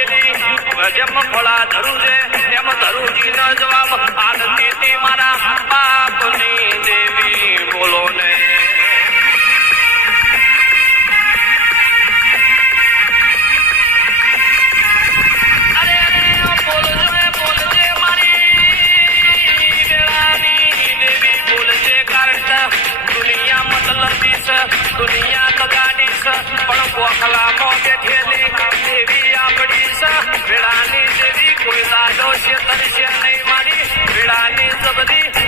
મોગેલી જેમ ફળા ધરું છે એમ ધરુજી ન જવાબ આરતી મારા બાપની દેવી બોલો ને દુનિયા તગાડી છે પણ ગોખલામાં બેઠેલી દેવી આપણી છે વેળાની દેવી કોઈ દાદો છે તરશે નહીં મારી વેળાની જબરી